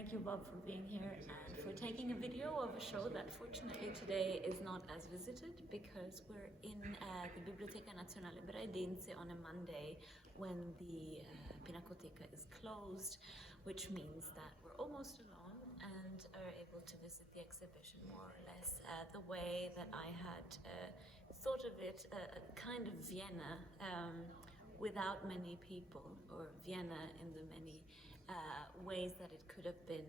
Thank you, Bob, for being here and for taking a video of a show that fortunately today is not as visited because we're in the Biblioteca Nazionale Braidense on a Monday when the Pinacoteca is closed, which means that we're almost alone and are able to visit the exhibition more or less the way that I had thought of it, a kind of Vienna without many people, or Vienna in the many ways that it could have been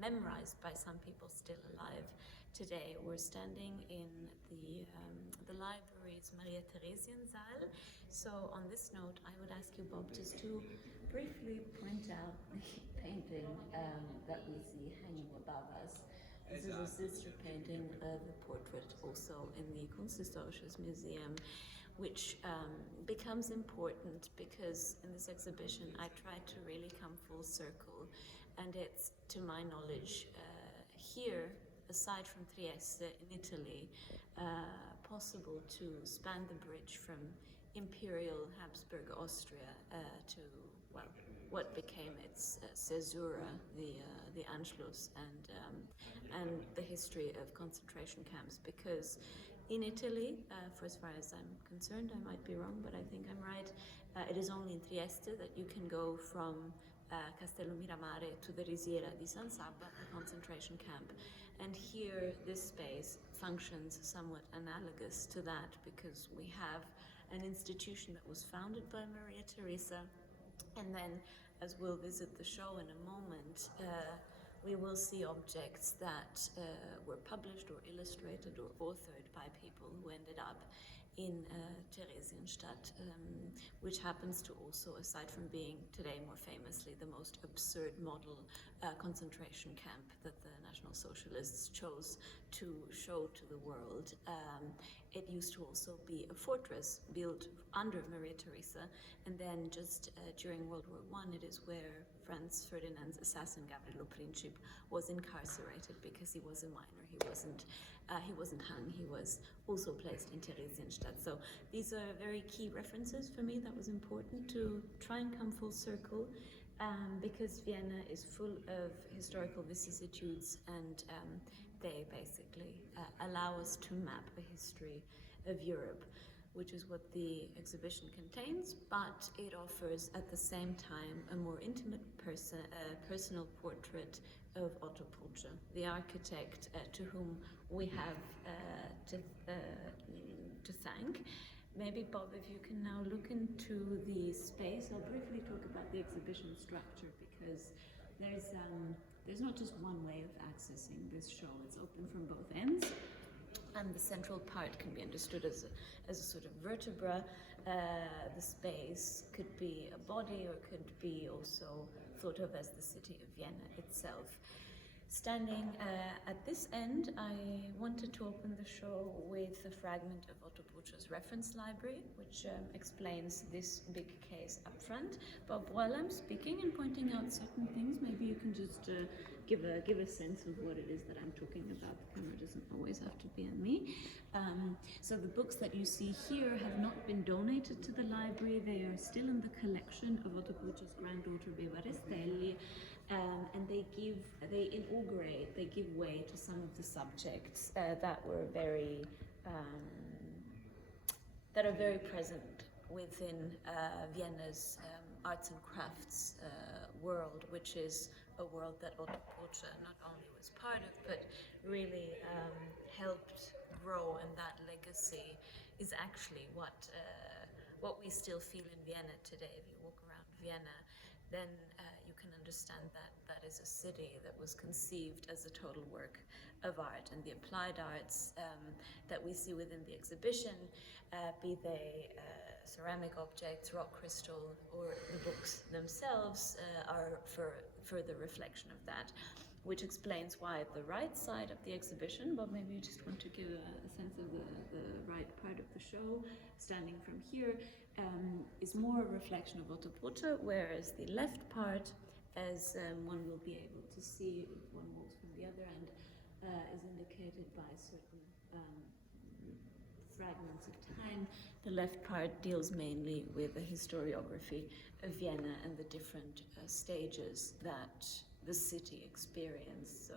memorized by some people still alive today. We're standing in the library's Maria Theresiensaal. So on this note, I would ask you, Bob, just to briefly point out the painting that we see hanging above us. This is a sister painting of a portrait also in the Kunsthistorisches Museum, which becomes important because in this exhibition I try to really come full circle, and it's, to my knowledge, here, aside from Trieste in Italy, possible to span the bridge from Imperial Habsburg Austria to, well, what became its Caesura, the Anschluss, and the history of concentration camps, because in Italy, for as far as I'm concerned, I might be wrong, but I think I'm right, it is only in Trieste that you can go from Castello Miramare to the Risiera di San Sabba, the concentration camp. And here, this space functions somewhat analogous to that, because we have an institution that was founded by Maria Theresa, and then, as we'll visit the show in a moment, we will see objects that were published or illustrated or authored by people who ended up in Theresienstadt, which happens to also, aside from being today more famously the most absurd model concentration camp that the National Socialists chose to show to the world, it used to also be a fortress built under Maria Theresa, and then just during World War I, it is where Franz Ferdinand's assassin Gavrilo Princip was incarcerated because he was a minor. He wasn't hung. He was also placed in Theresienstadt. So these are very key references for me. That was important to try and come full circle, because Vienna is full of historical vicissitudes, and they basically allow us to map a history of Europe, which is what the exhibition contains, but it offers at the same time a more intimate personal portrait of Otto Prutscher, the architect to whom we have to thank. Maybe, Bob, if you can now look into the space. I'll briefly talk about the exhibition structure, because there's not just one way of accessing this show. It's open from both ends, and the central part can be understood as a sort of vertebra. The space could be a body, or could be also thought of as the city of Vienna itself. Standing at this end, I wanted to open the show with a fragment of Otto Prutscher's reference library, which explains this big case up front. But while I'm speaking and pointing out certain things, maybe you can just give a sense of what it is that I'm talking about. The camera doesn't always have to be on me. So the books that you see here have not been donated to the library. They are still in the collection of Otto Prutscher's granddaughter Beva Restelli, and they give way to some of the subjects that are very present within Vienna's arts and crafts world, which is a world that Otto Prutscher not only was part of, but really helped grow, and that legacy is actually what we still feel in Vienna today. If you walk around Vienna, then you can understand that that is a city that was conceived as a total work of art, and the applied arts that we see within the exhibition, be they ceramic objects, rock crystal, or the books themselves, are further reflection of that, which explains why the right side of the exhibition, but maybe you just want to give a sense of the right part of the show, standing from here, is more a reflection of Otto Prutscher, whereas the left part, as one will be able to see if one walks from the other end, is indicated by certain fragments of time. The left part deals mainly with the historiography of Vienna and the different stages that the city experience. So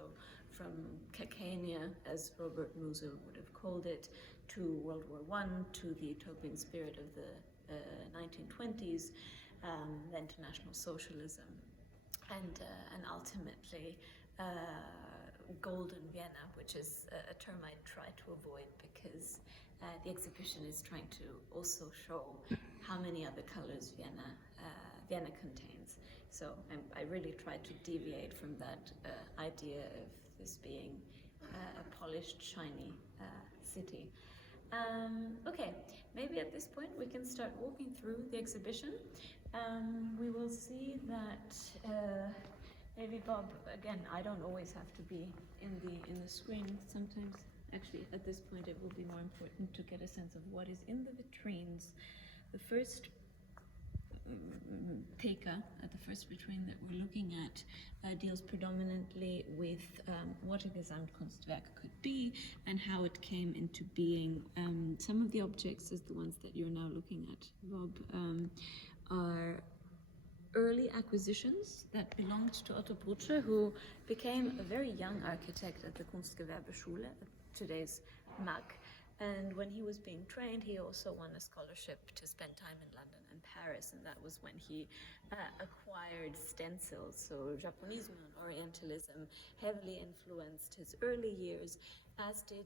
from Caconia, as Robert Musil would have called it, to World War I, to the utopian spirit of the 1920s, then to National Socialism, and ultimately Golden Vienna, which is a term I try to avoid because the exhibition is trying to also show how many other colors Vienna contains. So I really try to deviate from that idea of this being a polished, shiny city. Okay, maybe at this point we can start walking through the exhibition. We will see that maybe Bob, again, I don't always have to be in the screen. Sometimes, actually, at this point, it will be more important to get a sense of what is in the vitrines. The first the first vitrine that we're looking at deals predominantly with what a Gesamtkunstwerk could be and how it came into being. Some of the objects, as the ones that you're now looking at, Bob, are early acquisitions that belonged to Otto Prutscher, who became a very young architect at the Kunstgewerbeschule, today's MAC. And when he was being trained, he also won a scholarship to spend time in London and Paris, and that was when he acquired stencils. So Japonism and Orientalism heavily influenced his early years, as did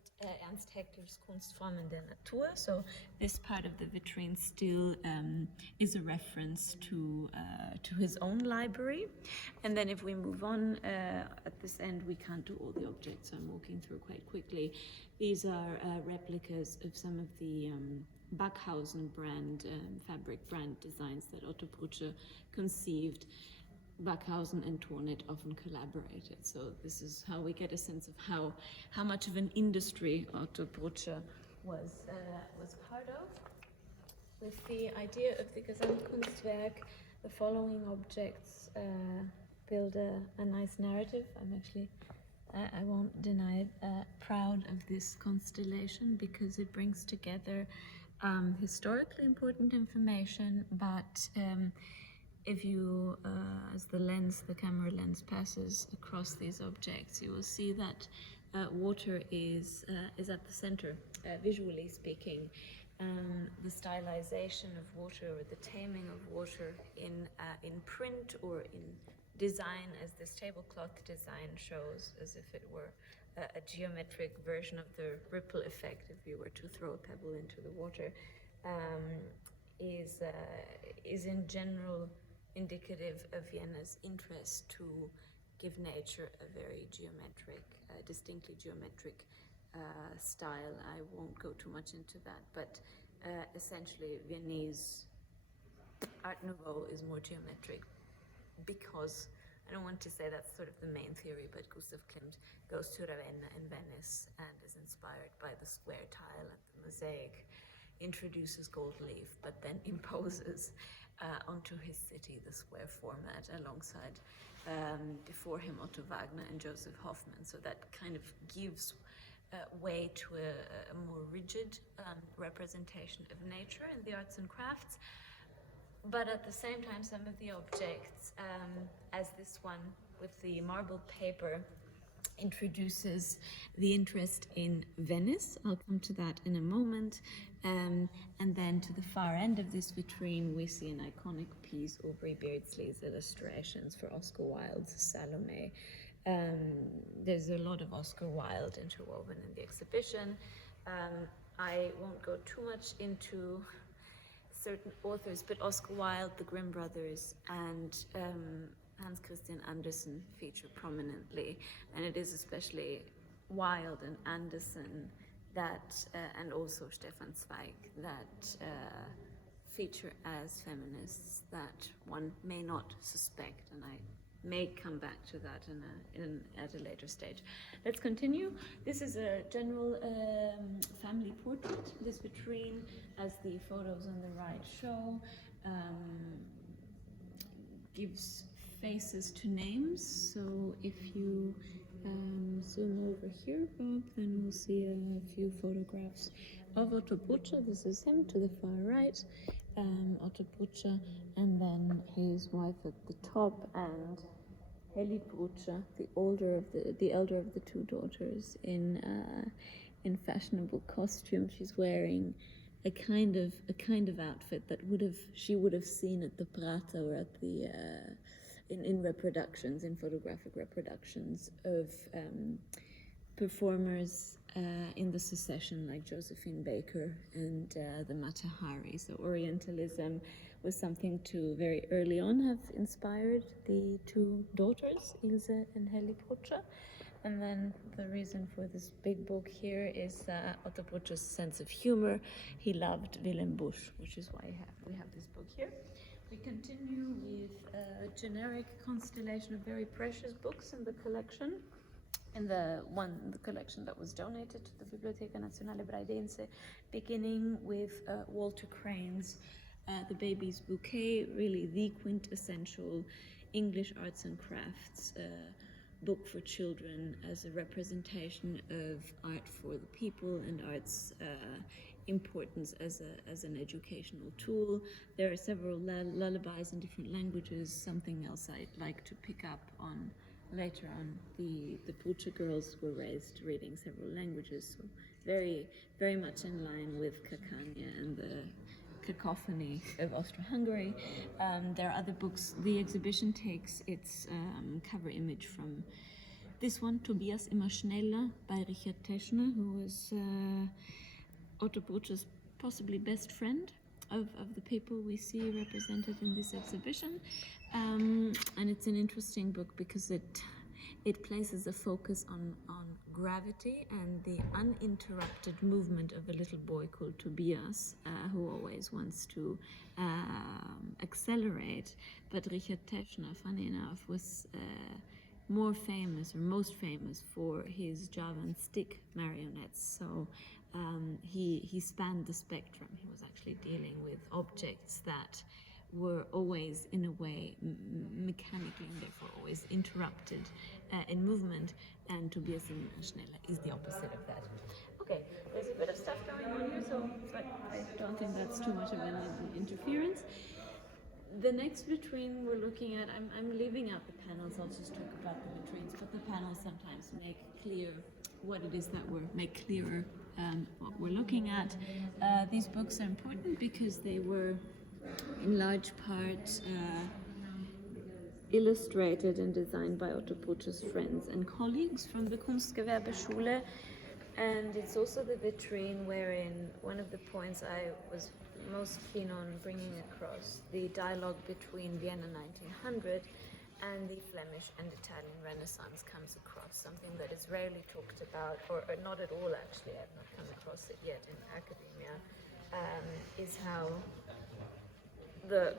Ernst Haeckel's Kunstformen der Natur. So this part of the vitrine still is a reference to his own library. And then if we move on, at this end, we can't do all the objects, so I'm walking through quite quickly. These are replicas of some of the Backhausen brand, fabric brand designs that Otto Prutscher conceived. Backhausen and Tornet often collaborated. So this is how we get a sense of how much of an industry Otto Prutscher was part of. With the idea of the Gesamtkunstwerk, the following objects build a nice narrative. I'm actually, I won't deny it, proud of this constellation because it brings together historically important information, but if you, as the camera lens passes across these objects, you will see that water is at the center, visually speaking. The stylization of water or the taming of water in print or in design, as this tablecloth design shows, as if it were a geometric version of the ripple effect if you were to throw a pebble into the water, is in general indicative of Vienna's interest to give nature a very geometric, distinctly geometric style. I won't go too much into that, but essentially Viennese Art Nouveau is more geometric because, I don't want to say that's sort of the main theory, but Gustav Klimt goes to Ravenna in Venice and is inspired by the square tile and the mosaic, introduces gold leaf, but then imposes onto his city the square format alongside before him Otto Wagner and Joseph Hoffmann. So that kind of gives way to a more rigid representation of nature in the arts and crafts. But at the same time, some of the objects, as this one with the marbled paper, introduces the interest in Venice. I'll come to that in a moment. And then to the far end of this vitrine, we see an iconic piece, Aubrey Beardsley's illustrations for Oscar Wilde's Salome. There's a lot of Oscar Wilde interwoven in the exhibition. I won't go too much into certain authors, but Oscar Wilde, the Grimm brothers, and Hans Christian Andersen feature prominently, and it is especially Wilde and Andersen that, and also Stefan Zweig, that feature as feminists that one may not suspect, and I may come back to that at a later stage. Let's continue. This is a general family portrait. This vitrine, as the photos on the right show, gives faces to names. So if you zoom over here, Bob, then we'll see a few photographs of Otto Prutscher. This is him to the far right, Otto Prutscher, and then his wife at the top, and Heli Prutscher, the elder of the two daughters, in fashionable costume. She's wearing a kind of outfit that she would have seen at the Prater or at the in reproductions, in photographic reproductions of performers in the Secession, like Josephine Baker and the Mata Hari. So Orientalism was something to very early on have inspired the two daughters, Ilse and Heli Prutscher. And then the reason for this big book here is Otto Prutscher's sense of humor. He loved Willem Busch, which is why we have this book here. We continue with a generic constellation of very precious books in the collection. In the collection that was donated to the Biblioteca Nazionale Braidense, beginning with Walter Crane's The Baby's Bouquet, really the quintessential English arts and crafts book for children as a representation of art for the people and art's importance as an educational tool. There are several lullabies in different languages. Something else I'd like to pick up on later on. The Prutscher girls were raised reading several languages, so very, very much in line with Cacania and the cacophony of Austro-Hungary. There are other books. The exhibition takes its cover image from this one, Tobias immer schneller, by Richard Teschner, who was Otto Prutscher's possibly best friend of the people we see represented in this exhibition. And it's an interesting book because it places a focus on gravity and the uninterrupted movement of a little boy called Tobias, who always wants to accelerate. But Richard Teschner, funny enough, was more famous or most famous for his Javan stick marionettes. So he spanned the spectrum. He was actually dealing with objects that were always, in a way, mechanically and therefore always interrupted in movement, and Tobias Schneller is the opposite of that. Okay, there's a bit of stuff going on here, but I don't think that's too much of an interference. The next vitrine we're looking at, I'm leaving out the panels, I'll just talk about the vitrines, but the panels sometimes make clear what it is that make clearer what we're looking at. These books are important because they were in large part illustrated and designed by Otto Prutscher's friends and colleagues from the Kunstgewerbeschule. And it's also the vitrine wherein one of the points I was most keen on bringing across, the dialogue between Vienna 1900 and the Flemish and Italian Renaissance, comes across, something that is rarely talked about, or not at all actually, I've not come across it yet in academia, is how the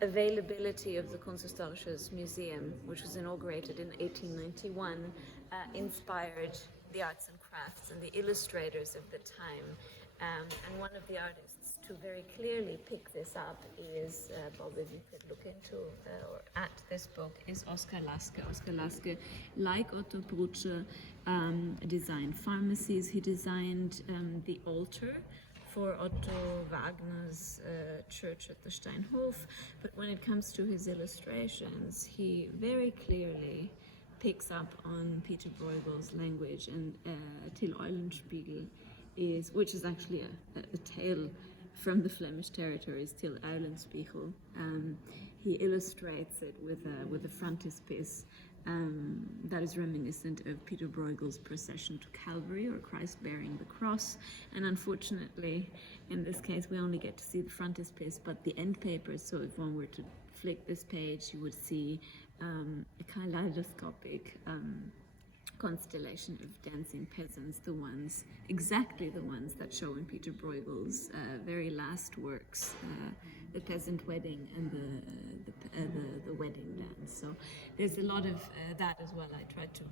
availability of the Kunsthistorisches Museum, which was inaugurated in 1891, inspired the arts and crafts and the illustrators of the time. And one of the artists to very clearly pick this up is, Bob, if you could look into or at this book, is Oskar Laske. Oskar Laske, like Otto Prutscher, designed pharmacies. He designed the altar for Otto Wagner's church at the Steinhof, but when it comes to his illustrations, he very clearly picks up on Peter Bruegel's language, and Till Eulenspiegel which is actually a tale from the Flemish territories, Till Eulenspiegel. He illustrates it with a frontispiece that is reminiscent of Peter Bruegel's procession to Calvary, or Christ bearing the cross. And unfortunately, in this case, we only get to see the frontispiece, but the end papers. So if one were to flick this page, you would see a kaleidoscopic constellation of dancing peasants, exactly the ones that show in Peter Bruegel's very last works, the peasant wedding and the wedding dance. So there's a lot of that as well. I tried to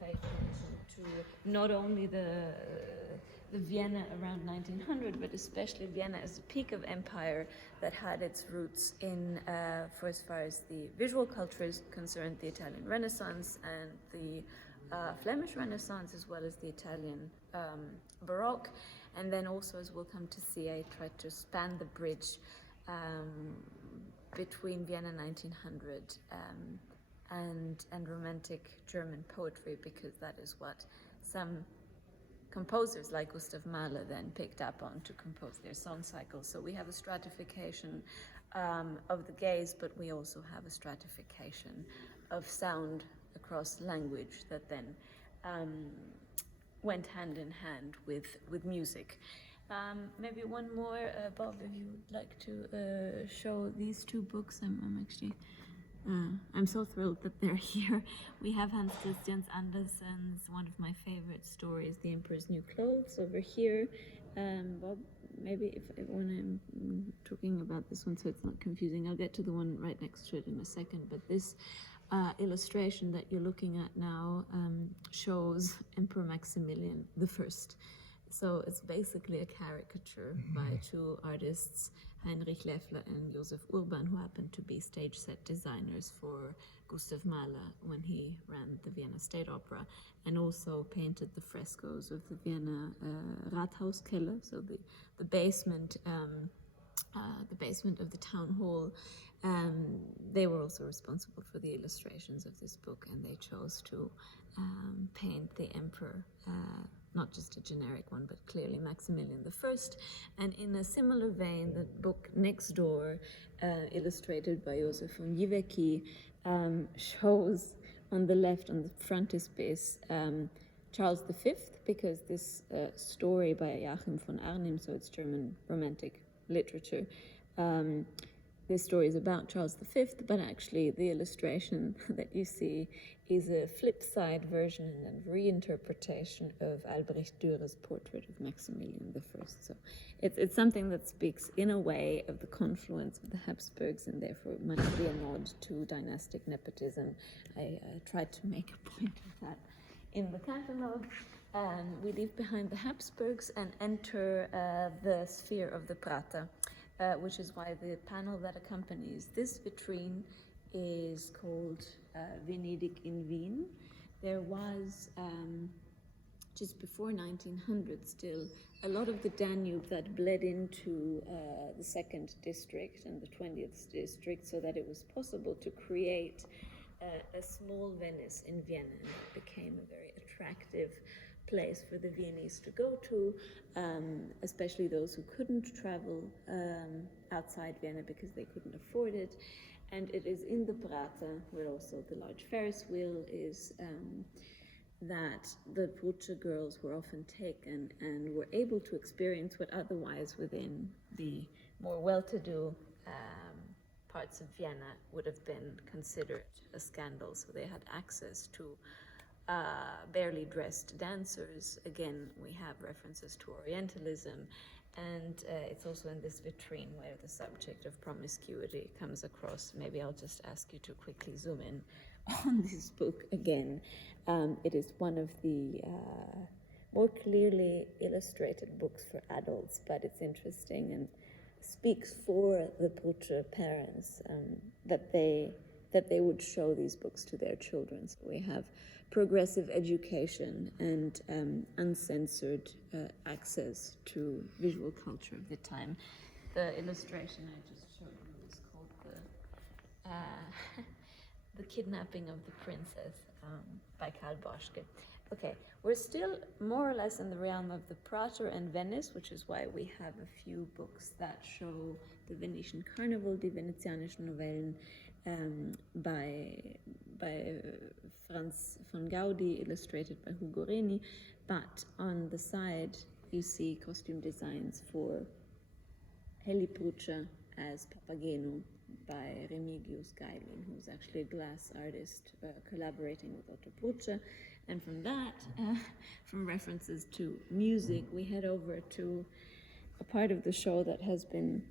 pay attention to not only the Vienna around 1900, but especially Vienna as a peak of empire that had its roots in, for as far as the visual culture is concerned, the Italian Renaissance and the Flemish Renaissance, as well as the Italian Baroque. And then also, as we'll come to see, I tried to span the bridge between Vienna 1900 and romantic German poetry, because that is what some composers like Gustav Mahler then picked up on to compose their song cycles. So we have a stratification of the gaze, but we also have a stratification of sound across language that then went hand in hand with music. Maybe one more, Bob, if you would like to show these two books. I'm so thrilled that they're here. We have Hans Christian Andersen's, one of my favorite stories, The Emperor's New Clothes, over here. Bob, maybe when I'm talking about this one so it's not confusing, I'll get to the one right next to it in a second, but this illustration that you're looking at now shows Emperor Maximilian the First. So it's basically a caricature by two artists, Heinrich Leffler and Josef Urban, who happened to be stage set designers for Gustav Mahler when he ran the Vienna State Opera, and also painted the frescoes of the Vienna Rathauskeller, so the basement of the town hall. They were also responsible for the illustrations of this book, and they chose to paint the emperor, not just a generic one, but clearly Maximilian I. And in a similar vein, the book next door, illustrated by Josef von Jiwecki, shows on the left, on the frontispiece, Charles V, because this story by Joachim von Arnim, so it's German Romantic literature, this story is about Charles V, but actually the illustration that you see is a flip side version and reinterpretation of Albrecht Dürer's portrait of Maximilian I. So it's something that speaks in a way of the confluence of the Habsburgs, and therefore it might be a nod to dynastic nepotism. I tried to make a point of that in the catalogue. And we leave behind the Habsburgs and enter the sphere of the Prater. Which is why the panel that accompanies this vitrine is called Venedig in Wien. There was, just before 1900 still, a lot of the Danube that bled into the 2nd district and the 20th district, so that it was possible to create a small Venice in Vienna, and it became a very attractive place for the Viennese to go to, especially those who couldn't travel outside Vienna because they couldn't afford it. And it is in the Prater, where also the large Ferris wheel is, that the Prutscher girls were often taken and were able to experience what otherwise within the more well-to-do parts of Vienna would have been considered a scandal. So they had access to barely dressed dancers. Again, we have references to Orientalism, and it's also in this vitrine where the subject of promiscuity comes across. Maybe I'll just ask you to quickly zoom in on this book again. It is one of the more clearly illustrated books for adults, but it's interesting and speaks for the Prutscher parents that they would show these books to their children. So we have progressive education and uncensored access to visual culture of the time. The illustration I just showed you is called The Kidnapping of the Princess by Karl Boschke. Okay, we're still more or less in the realm of the Prater and Venice, which is why we have a few books that show the Venetian Carnival, Die Venezianischen Novellen, by Franz von Gaudi, illustrated by Hugo Reni, but on the side you see costume designs for Heli Prutscher as Papageno by Remigius Geilin, who's actually a glass artist collaborating with Otto Prutscher. And from that, from references to music, we head over to a part of the show that has been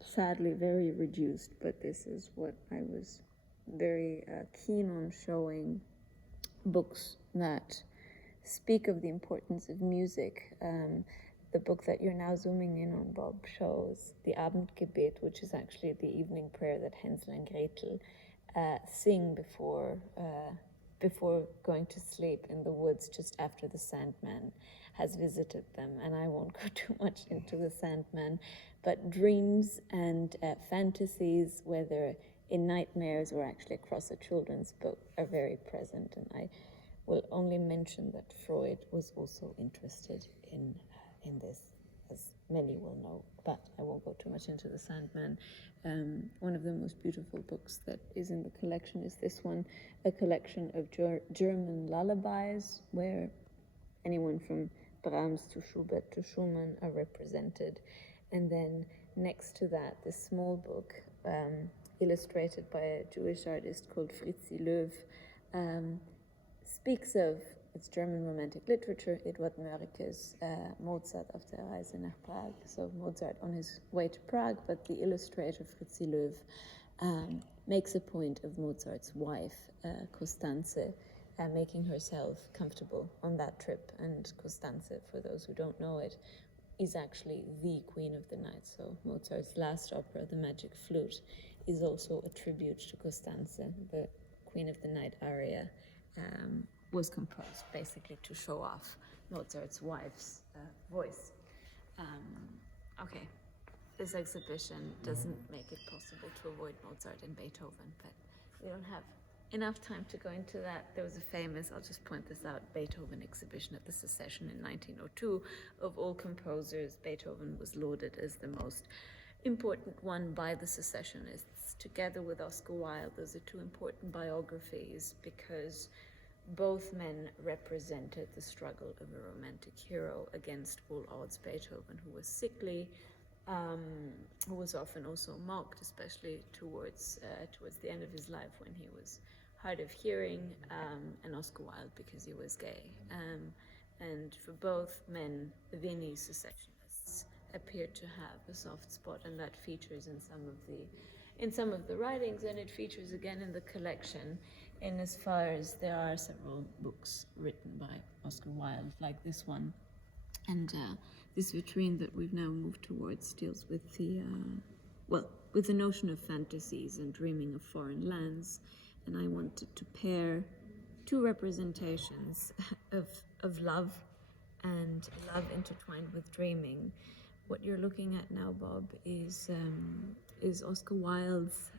sadly very reduced, but this is what I was very keen on showing: books that speak of the importance of music. The book that you're now zooming in on, Bob, shows the Abendgebet, which is actually the evening prayer that Hänsel and Gretel sing before going to sleep in the woods just after the Sandman has visited them. And I won't go too much into the Sandman, but dreams and fantasies, whether in nightmares or actually across a children's book are very present. And I will only mention that Freud was also interested in this, as many will know, but I won't go too much into the Sandman. One of the most beautiful books that is in the collection is this one, a collection of German lullabies, where anyone from Brahms to Schubert to Schumann are represented. And then next to that, this small book, illustrated by a Jewish artist called Fritzi Löw, speaks of its German Romantic literature, Eduard Mörike's Mozart auf der Reise nach Prague. So Mozart on his way to Prague, but the illustrator Fritzi Löw makes a point of Mozart's wife, Constanze, making herself comfortable on that trip. And Constanze, for those who don't know it, is actually the Queen of the Night. So Mozart's last opera, The Magic Flute, is also a tribute to Constanze. The Queen of the Night aria was composed basically to show off Mozart's wife's voice. Okay, this exhibition doesn't make it possible to avoid Mozart and Beethoven, but we don't have enough time to go into that. There was a famous, I'll just point this out, Beethoven exhibition at the Secession in 1902. Of all composers, Beethoven was lauded as the most important one by the secessionists. Together with Oscar Wilde, those are two important biographies because both men represented the struggle of a romantic hero against all odds. Beethoven, who was sickly, who was often also mocked, especially towards the end of his life when he was hard of hearing, and Oscar Wilde because he was gay. And for both men, the Viennese secessionists appeared to have a soft spot, and that features in some of the writings, and it features again in the collection, in as far as there are several books written by Oscar Wilde, like this one. And this vitrine that we've now moved towards deals with with the notion of fantasies and dreaming of foreign lands. And I wanted to pair two representations of love and love intertwined with dreaming. What you're looking at now, Bob, is Oscar Wilde's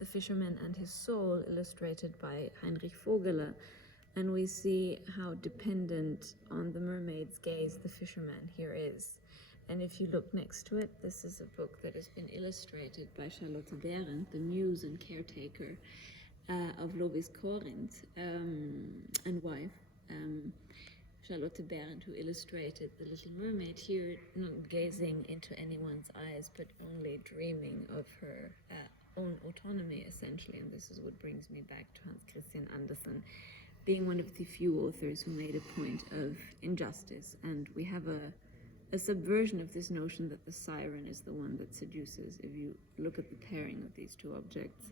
The Fisherman and His Soul, illustrated by Heinrich Vogeler. And we see how dependent on the mermaid's gaze the fisherman here is. And if you look next to it, this is a book that has been illustrated by Charlotte Behrendt, the muse and caretaker of Lovis Corinth and wife. Charlotte Behrendt, who illustrated The Little Mermaid, here not gazing into anyone's eyes, but only dreaming of her own autonomy, essentially. And this is what brings me back to Hans Christian Andersen, being one of the few authors who made a point of injustice. And we have a subversion of this notion that the siren is the one that seduces. If you look at the pairing of these two objects,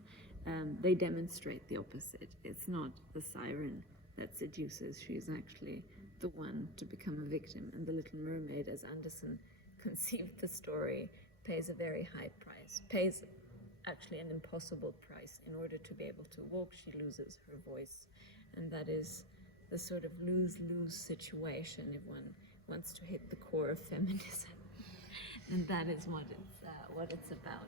they demonstrate the opposite. It's not the siren that seduces. She is actually the one to become a victim. And the Little Mermaid, as Andersen conceived the story, pays a very high price, pays actually an impossible price. In order to be able to walk, she loses her voice. And that is the sort of lose-lose situation if one wants to hit the core of feminism. And that is what it's about.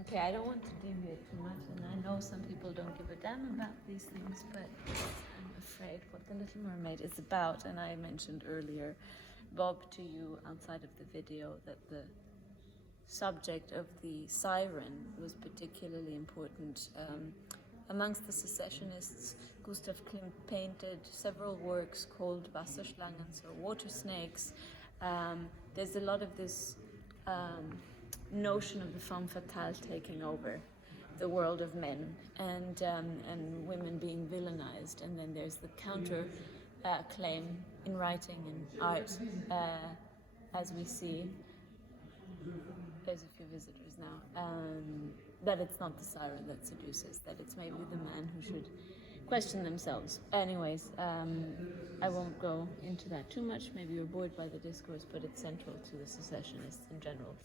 Okay, I don't want to deviate too much, and I know some people don't give a damn about these things, but I'm afraid what The Little Mermaid is about. And I mentioned earlier, Bob, to you outside of the video, that the subject of the siren was particularly important. Amongst the secessionists, Gustav Klimt painted several works called Wasserschlangen, so water snakes. There's a lot of this notion of the femme fatale taking over the world of men, and women being villainized. And then there's the counter claim in writing and art, as we see. There's a few visitors now. That it's not the siren that seduces, that it's maybe the man who should question themselves. Anyways, I won't go into that too much. Maybe you're bored by the discourse, but it's central to the secessionists in general.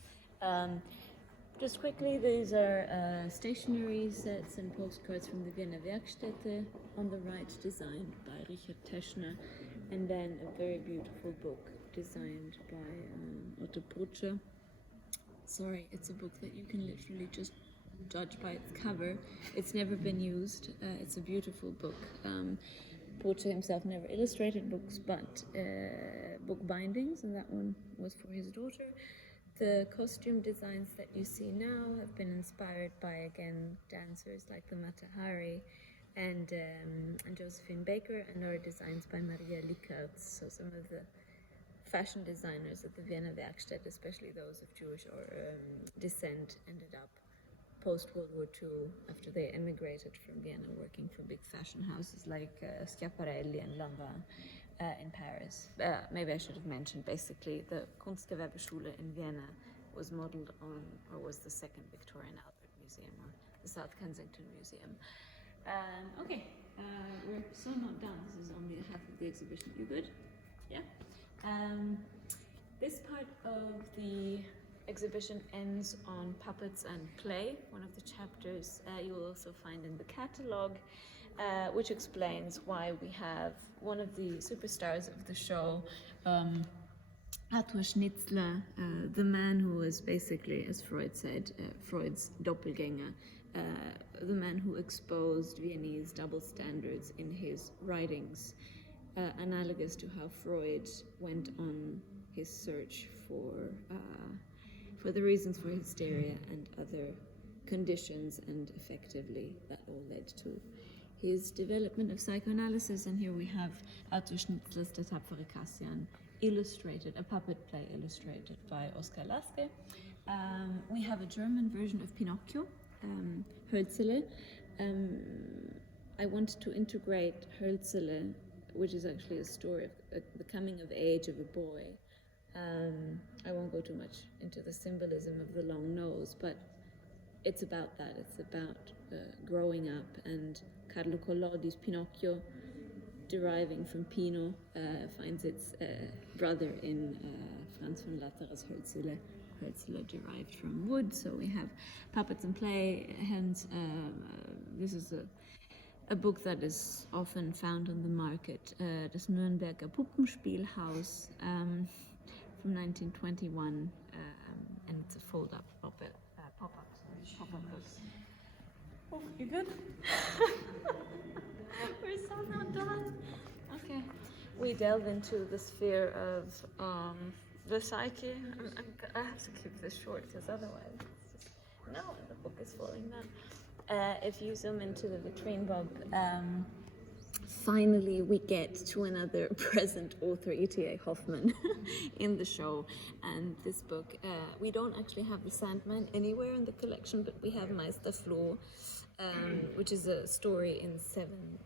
Just quickly, these are stationery sets and postcards from the Vienna Werkstätte on the right, designed by Richard Teschner, and then a very beautiful book designed by Otto Prutscher. Sorry, it's a book that you can literally just judge by its cover. It's never been used. It's a beautiful book. Prutscher himself never illustrated books, but book bindings, and that one was for his daughter. The costume designs that you see now have been inspired by, again, dancers like the Matahari and Josephine Baker, and are designs by Maria Likert. So some of the fashion designers at the Vienna Werkstatt, especially those of Jewish or descent, ended up post-World War II, after they emigrated from Vienna, working for big fashion houses like Schiaparelli and Lanvin in Paris. Maybe I should have mentioned, basically, the Kunstgewerbeschule in Vienna was modeled on, or was the second Victorian Albert Museum, or the South Kensington Museum. Okay, we're so not done. This is only half of the exhibition. You good? Yeah? This part of the exhibition ends on puppets and play. One of the chapters you will also find in the catalogue, which explains why we have one of the superstars of the show, Arthur Schnitzler, the man who was basically, as Freud said, Freud's doppelganger, the man who exposed Viennese double standards in his writings, analogous to how Freud went on his search for the reasons for hysteria and other conditions, and effectively that all led to his development of psychoanalysis. And here we have Arthur Schnitzler's Der tapfere Kassian, illustrated, a puppet play illustrated by Oskar Laske. We have a German version of Pinocchio, Hölzele. I want to integrate Hölzele, which is actually a story of the coming of age of a boy. I won't go too much into the symbolism of the long nose, but it's about that. It's about growing up, and Carlo Collodi's Pinocchio, deriving from Pino, finds its brother in Franz von Latteras Hölzele. Hölzele derived from wood, so we have puppets and play. Hence, this is a book that is often found on the market, das Nürnberger Puppenspielhaus, from 1921, and it's a fold-up pop-up books. Oh, you good? We're so not done. Okay. We delve into the sphere of the psyche. I have to keep this short, because otherwise it's just, no, the book is falling down. If you zoom into the vitrine, Bob, finally we get to another present author, E.T.A. Hoffmann, in the show. And this book, we don't actually have The Sandman anywhere in the collection, but we have Meister Floh, which is a story in seven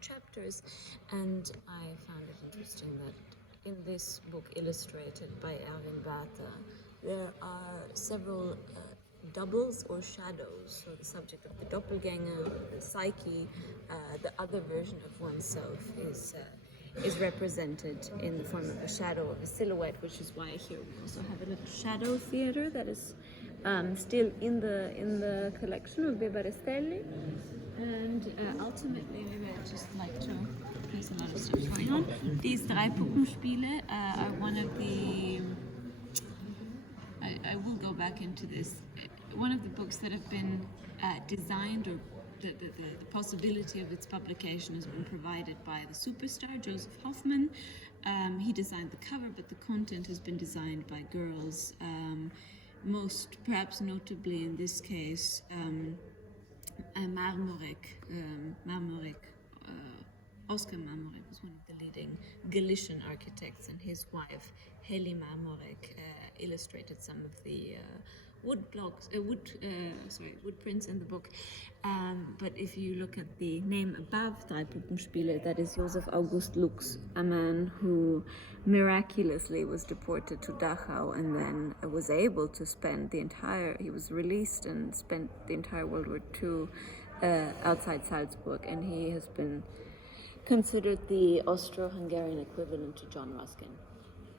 chapters. And I found it interesting that in this book, illustrated by Erwin Bata, there are several doubles or shadows. So the subject of the doppelganger, the psyche, the other version of oneself is represented in the form of a shadow, of a silhouette, which is why here we also have a little shadow theater that is still in the collection of Bebarestelli. And ultimately, maybe I'd just like to, there's a lot of stuff going on. These drei Puppenspiele are one of the, I will go back into this, one of the books that have been designed, or the possibility of its publication has been provided by the superstar Joseph Hoffmann. He designed the cover, but the content has been designed by girls, most perhaps notably in this case Oskar Marmorek was one of the leading Galician architects, and his wife Heli Marmorek illustrated some of the wood prints in the book. But if you look at the name above Drei Puppenspiele, that is Josef August Lux, a man who miraculously was deported to Dachau and then was able to spend he was released and spent the entire World War II outside Salzburg, and he has been considered the Austro-Hungarian equivalent to John Ruskin.